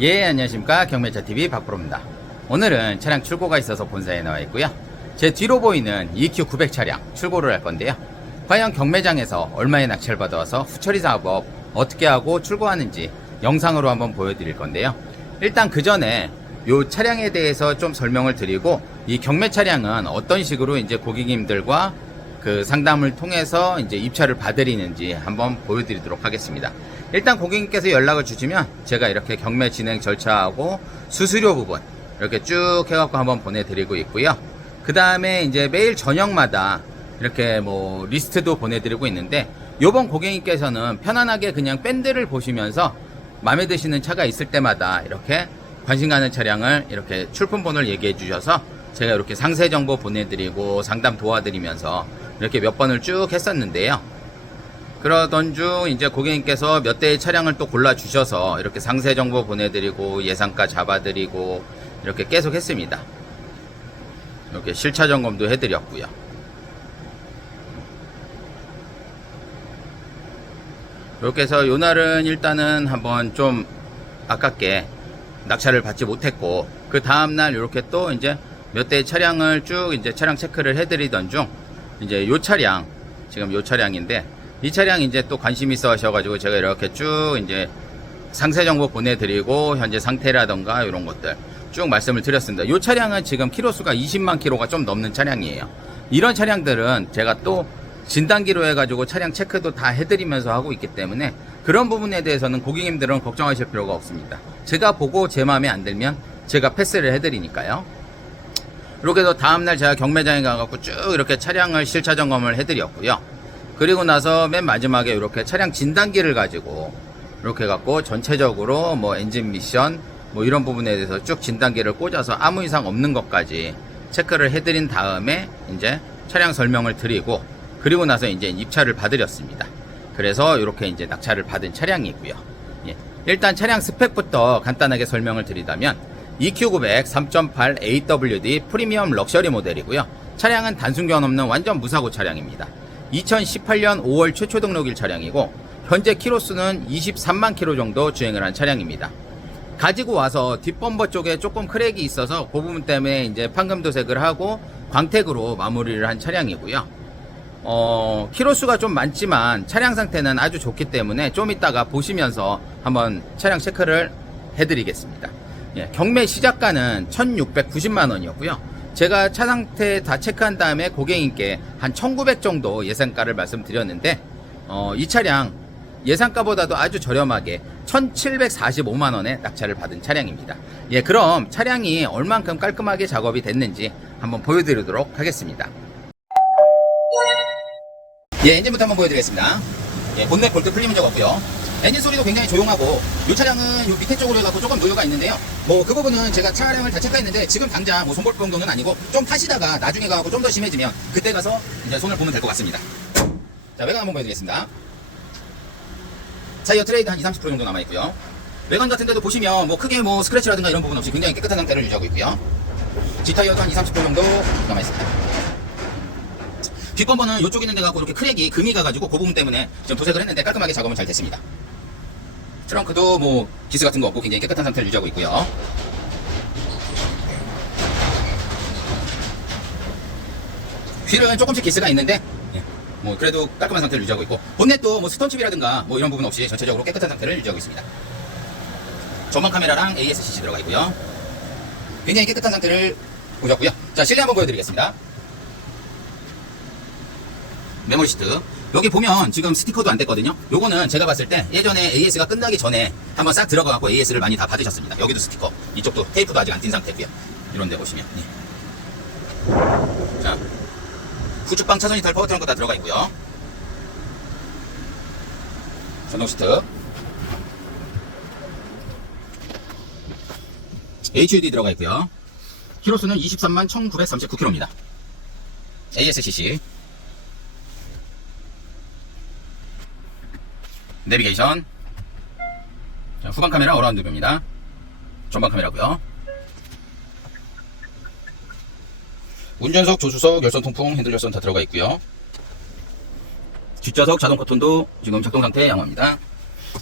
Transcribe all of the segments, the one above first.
예, 안녕하십니까. 경매차TV 박프로입니다. 오늘은 차량 출고가 있어서 본사에 나와 있고요. 제 뒤로 보이는 EQ900 차량 출고를 할 건데요. 과연 경매장에서 얼마의 낙찰 받아와서 후처리 작업 어떻게 하고 출고하는지 영상으로 한번 보여드릴 건데요. 일단 그 전에 이 차량에 대해서 좀 설명을 드리고 이 경매 차량은 어떤 식으로 이제 고객님들과 그 상담을 통해서 이제 입찰을 받으리는지 한번 보여드리도록 하겠습니다. 일단 고객님께서 연락을 주시면 제가 이렇게 경매 진행 절차하고 수수료 부분 이렇게 쭉 해갖고 한번 보내드리고 있고요. 그 다음에 이제 매일 저녁마다 이렇게 뭐 리스트도 보내드리고 있는데 요번 고객님께서는 편안하게 그냥 밴드를 보시면서 마음에 드시는 차가 있을 때마다 이렇게 관심 가는 차량을 이렇게 출품번호를 얘기해 주셔서 제가 이렇게 상세 정보 보내드리고 상담 도와드리면서 이렇게 몇 번을 쭉 했었는데요. 그러던 중 이제 고객님께서 몇 대의 차량을 또 골라 주셔서 이렇게 상세 정보 보내드리고 예상가 잡아드리고 이렇게 계속 했습니다. 이렇게 실차 점검도 해드렸고요. 이렇게 해서 요 날은 일단은 한번 좀 아깝게 낙찰을 받지 못했고 그 다음 날 이렇게 또 이제 몇 대의 차량을 쭉 이제 차량 체크를 해드리던 중 이제 요 차량 지금 요 차량인데 이 차량 이제 또 관심 있어 하셔가지고 제가 이렇게 쭉 이제 상세 정보 보내드리고 현재 상태라던가 이런 것들 쭉 말씀을 드렸습니다. 이 차량은 지금 키로수가 20만 키로가 좀 넘는 차량이에요. 이런 차량들은 제가 또 진단기로 해가지고 차량 체크도 다 해드리면서 하고 있기 때문에 그런 부분에 대해서는 고객님들은 걱정하실 필요가 없습니다. 제가 보고 제 마음에 안 들면 제가 패스를 해드리니까요. 이렇게 해서 다음날 제가 경매장에 가갖고 쭉 이렇게 차량을 실차 점검을 해드렸고요. 그리고 나서 맨 마지막에 이렇게 차량 진단기를 가지고 이렇게 갖고 전체적으로 뭐 엔진 미션 뭐 이런 부분에 대해서 쭉 진단기를 꽂아서 아무 이상 없는 것까지 체크를 해드린 다음에 이제 차량 설명을 드리고 그리고 나서 이제 입찰을 받으렸습니다. 그래서 이렇게 이제 낙찰을 받은 차량이고요. 예. 일단 차량 스펙부터 간단하게 설명을 드리자면 EQ900 3.8 AWD 프리미엄 럭셔리 모델이고요. 차량은 단순 견 없는 완전 무사고 차량입니다. 2018년 5월 최초 등록일 차량이고 현재 키로수는 23만 키로 정도 주행을 한 차량입니다. 가지고 와서 뒷범버 쪽에 조금 크랙이 있어서 그 부분 때문에 이제 판금 도색을 하고 광택으로 마무리를 한 차량이고요. 어, 키로수가 좀 많지만 차량 상태는 아주 좋기 때문에 좀 이따가 보시면서 한번 차량 체크를 해드리겠습니다. 예, 경매 시작가는 1690만 원이었고요. 제가 차 상태 다 체크한 다음에 고객님께 한 1900 정도 예상가를 말씀드렸는데, 어, 이 차량 예상가보다도 아주 저렴하게 1745만 원에 낙찰을 받은 차량입니다. 예, 그럼 차량이 얼만큼 깔끔하게 작업이 됐는지 한번 보여드리도록 하겠습니다. 예, 엔진부터 한번 보여드리겠습니다. 예, 본넷 볼트 풀린 문제가 없고요. 엔진 소리도 굉장히 조용하고 이 차량은 요 밑에 쪽으로 해갖고 조금 노유가 있는데요. 뭐 그 부분은 제가 차량을 다 체크했는데 지금 당장 뭐 손볼 정도는 아니고 좀 타시다가 나중에 가고 좀 더 심해지면 그때 가서 이제 손을 보면 될 것 같습니다. 자 외관 한번 보여드리겠습니다. 타이어 트레이드 한 20, 30% 정도 남아있고요. 외관 같은 데도 보시면 뭐 크게 뭐 스크래치라든가 이런 부분 없이 굉장히 깨끗한 상태를 유지하고 있고요. G타이어도 한 20, 30% 정도 남아있습니다. 뒷범버는 이쪽 있는 데 갖고 이렇게 크랙이 금이 가가지고 그 부분 때문에 좀 도색을 했는데 깔끔하게 작업은 잘 됐습니다. 트렁크도 뭐 기스 같은 거 없고 굉장히 깨끗한 상태를 유지하고 있고요. 휠은 조금씩 기스가 있는데 예, 뭐 그래도 깔끔한 상태를 유지하고 있고 본넷도 뭐 스톤칩이라든가 뭐 이런 부분 없이 전체적으로 깨끗한 상태를 유지하고 있습니다. 전방 카메라랑 ASCC 들어가 있고요. 굉장히 깨끗한 상태를 보셨고요. 자 실내 한번 보여드리겠습니다. 메모리 시트. 여기 보면 지금 스티커도 안 뗐거든요. 요거는 제가 봤을 때 예전에 AS가 끝나기 전에 한번 싹 들어가갖고 AS를 많이 다 받으셨습니다. 여기도 스티커. 이쪽도 테이프도 아직 안띈 상태고요. 이런 데 보시면. 예. 자. 후측방 차선 이탈 파워 트렁크 다 들어가 있고요. 전동 시트. HUD 들어가 있고요. 키로수는 23만 1939km입니다. ASCC. 내비게이션. 자, 후방 카메라 어라운드 뷰입니다. 전방 카메라고요. 운전석, 조수석, 열선 통풍, 핸들 열선 다 들어가 있고요. 뒷좌석 자동 커튼도 지금 작동 상태 양호합니다.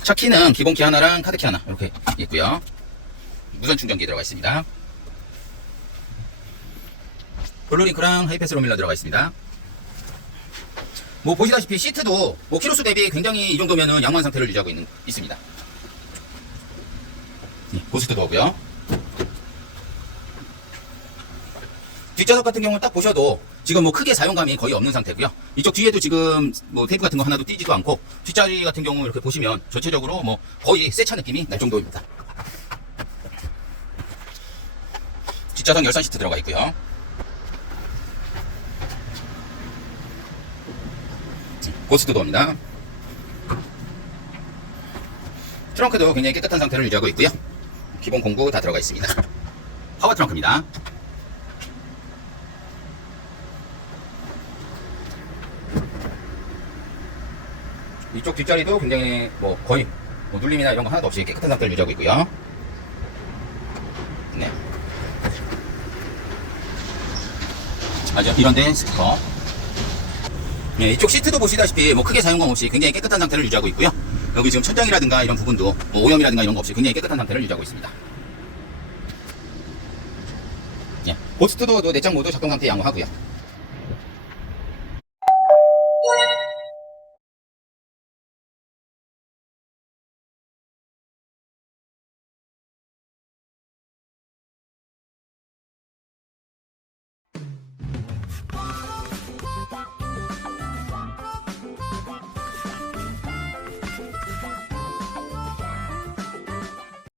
차 키는 기본 키 하나랑 카드 키 하나 이렇게 있고요. 무선 충전기 들어가 있습니다. 블루링크랑 하이패스 로밀러 들어가 있습니다. 뭐 보시다시피 시트도 뭐 키로수 대비 굉장히 이 정도면은 양호한 상태를 유지하고 있는 있습니다. 예, 고스트 도어고요. 뒷좌석 같은 경우는 딱 보셔도 지금 뭐 크게 사용감이 거의 없는 상태고요. 이쪽 뒤에도 지금 뭐 테이프 같은 거 하나도 띄지도 않고 뒷자리 같은 경우 이렇게 보시면 전체적으로 뭐 거의 새 차 느낌이 날 정도입니다. 뒷좌석 열선 시트 들어가 있고요. 고스트 도어입니다. 트렁크도 굉장히 깨끗한 상태를 유지하고 있고요. 기본 공구 다 들어가 있습니다. 파워 트렁크입니다. 이쪽 뒷자리도 굉장히 뭐 거의 뭐 눌림이나 이런 거 하나도 없이 깨끗한 상태를 유지하고 있고요. 네. 맞아 이런데 스티커. 네, 이쪽 시트도 보시다시피 뭐 크게 사용감 없이 굉장히 깨끗한 상태를 유지하고 있고요. 여기 지금 천장이라든가 이런 부분도 뭐 오염이라든가 이런 거 없이 굉장히 깨끗한 상태를 유지하고 있습니다. 예, 고스트도 내장 모두 작동 상태 양호하고요.